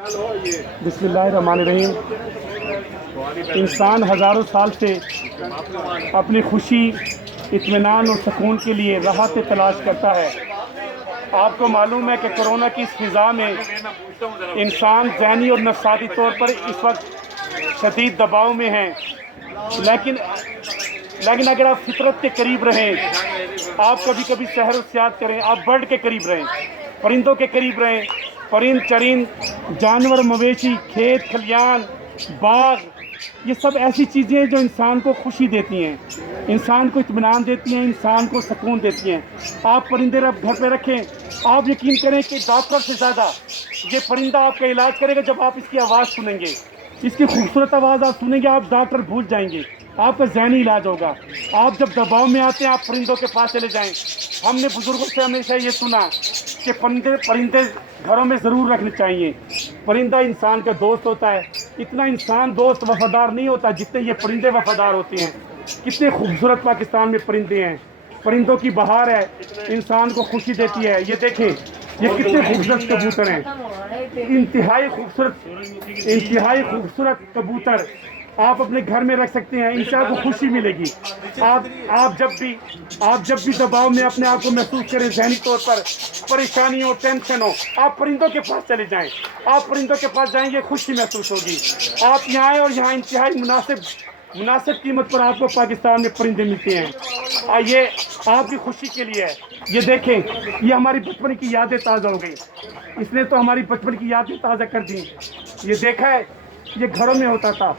बिस्मिल्लाहिर्रहमानिर्रहीम। इंसान हज़ारों साल से अपनी खुशी, इत्मीनान और सुकून के लिए राहत तलाश करता है। आपको मालूम है कि कोरोना की इस फिज़ा में इंसान ज़हनी और नफ़साती तौर पर इस वक्त शदीद दबाव में हैं, लेकिन अगर आप फितरत के करीब रहें, आप कभी कभी सहर और सियाहत करें, आप बर्ड के करीब रहें, परिंदों के करीब रहें, परिंद चरिंद, जानवर, मवेशी, खेत खलियान, बाग, ये सब ऐसी चीज़ें हैं जो इंसान को खुशी देती हैं, इंसान को इत्मीनान देती हैं, इंसान को सुकून देती हैं। आप परिंदे घर पे रखें, आप यकीन करें कि डॉक्टर से ज़्यादा ये परिंदा आपका इलाज करेगा। जब आप इसकी आवाज़ सुनेंगे, इसकी खूबसूरत आवाज़ आप सुनेंगे, आप डॉक्टर भूल जाएंगे, आपका ज़हनी इलाज होगा। आप जब दबाव में आते हैं, आप परिंदों के पास चले जाएं। हमने बुज़ुर्गों से हमेशा ये सुना कि परिंदे घरों में ज़रूर रखने चाहिए। परिंदा इंसान का दोस्त होता है। इतना इंसान दोस्त वफ़ादार नहीं होता जितने ये परिंदे वफ़ादार होते हैं। कितने खूबसूरत पाकिस्तान में परिंदे हैं, परिंदों की बहार है, इंसान को खुशी देती है। ये देखें, ये कितने खूबसूरत कबूतर हैं, इंतहाई खूबसूरत कबूतर आप अपने घर में रख सकते हैं। इनसे आपको खुशी मिलेगी। आप जब भी दबाव में अपने आप को महसूस करें, ज़हनी तौर पर परेशानी हो, टेंशन हो, आप परिंदों के पास चले जाएं। आप परिंदों के पास जाएंगे, खुशी महसूस होगी। आप यहाँ आएँ और यहाँ इंतहाई मुनासिब कीमत पर आपको पाकिस्तान में परिंदे मिलते हैं। ये आपकी खुशी के लिए है। ये देखें, ये हमारी बचपन की यादें ताज़ा हो गई। इसने तो हमारी बचपन की यादें ताज़ा कर दी। ये देखा है, ये घरों में होता था।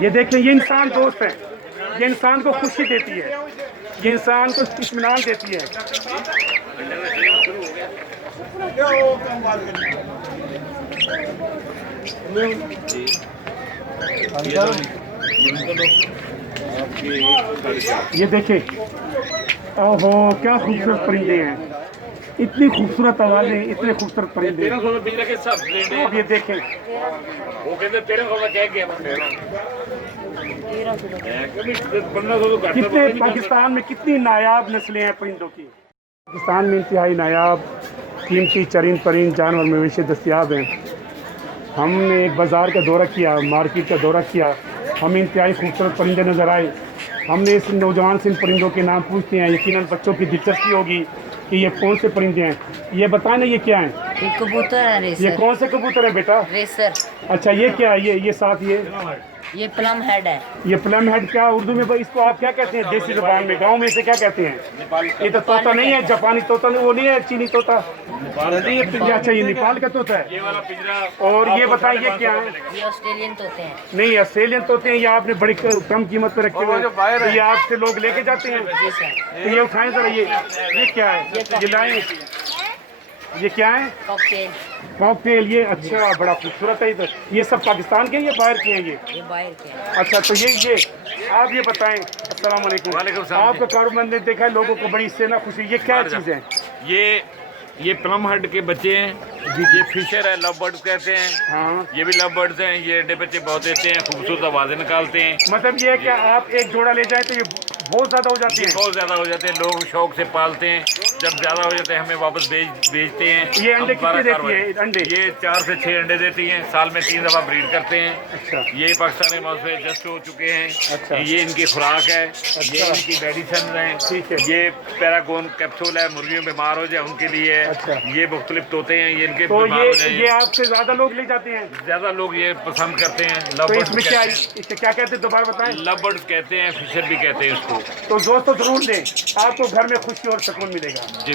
ये देखें, ये इंसान दोस्त है, ये इंसान को खुशी देती है, ये इंसान को इत्मीनान देती है। ये देखें, ओहो क्या खूबसूरत परिंदे हैं, इतनी खूबसूरत आवाज़ें, इतने खूबसूरत परिंदे। अब ये देखें, कितने पाकिस्तान में कितनी नायाब नस्लें हैं परिंदों की। पाकिस्तान में इंतहाई नायाब कीमती चरिंद परिंद जानवर मवेशी दस्तियाब हैं। हमने एक बाज़ार का दौरा किया, मार्केट का दौरा किया, हमें इंतहाई खूबसूरत परिंदे नज़र आए। हमने इस नौजवान से इन परिंदों के नाम पूछते हैं। यकीनन बच्चों की दिलचस्पी होगी कि ये कौन से परिंदे हैं। ये बताएं ना, ये क्या हैं? ये कबूतर है रेसर। ये कौन से कबूतर है बेटा? रेसर। अच्छा, ये क्या है? ये साथ ये प्लम हेड है। ये प्लम हेड क्या उर्दू में इसको आप क्या कहते हैं? देसी ज़ुबान में, गांव में इसे क्या कहते हैं? ये तो तोता नहीं है, जापानी तोता नहीं, वो नहीं है, चीनी तोता। अच्छा, ये नेपाल का तोता है। और ये बताइए क्या है? ये ऑस्ट्रेलियन तोते हैं। नहीं, ऑस्ट्रेलियन तोते हैं। ये आपने बड़ी कम कीमत पे रखे हुए हैं। ये आपसे लोग लेके जाते हैं। तो ये उठाएं जरा, ये क्या है? ये लाएं, ये क्या है? कॉकटेल। ये अच्छा, बड़ा खूबसूरत है। इधर ये सब पाकिस्तान के, ये बाहर के हैं? ये बाहर के हैं। अच्छा, तो ये आप ये बताएं। अस्सलाम वालेकुम। आपका कारोबार ने देखा है, लोगों को बड़ी इससे ना खुशी। ये क्या चीज़ है? ये प्लम हेड के बच्चे हैं। ये फिशर है, लव बर्ड्स कहते हैं। हाँ, ये भी लव बर्ड्स हैं। ये अंडे बच्चे बहुत देते हैं, खूबसूरत आवाज़ें निकालते हैं। मतलब ये है कि आप एक जोड़ा ले जाएं तो ये बहुत ज़्यादा हो जाती है। बहुत ज़्यादा हो जाते हैं, लोग शौक से पालते हैं। जब ज़्यादा हो जाते हैं हमें वापस बेचते हैं। ये अंडे कितने देती है? अंडे ये 4 से 6 अंडे देती हैं। साल में 3 दफ़ा ब्रीड करते हैं। अच्छा, ये पाकिस्तानी मौज पे जस्ट हो चुके हैं। अच्छा, ये इनकी खुराक है। अच्छा, ये इनकी मेडिसन है। ठीक है। ये पैरागोन कैप्सूल है, मुर्गियों बीमार हो जाए उनके लिए। अच्छा, ये मुख्तलिफ तोते हैं, ये इनके तो बीमार हो जाए। ये आपसे ज़्यादा लोग ले जाते हैं? ज़्यादा लोग ये पसंद करते हैं। तो लव बर्ड्स इसमें क्या, इसे क्या कहते हैं दोबारा बताएं? लव बर्ड्स कहते हैं, फिशर भी कहते हैं इसको। तो दोस्तों ज़रूर लें, आपको घर में खुशी और सुकून मिलेगा। जी।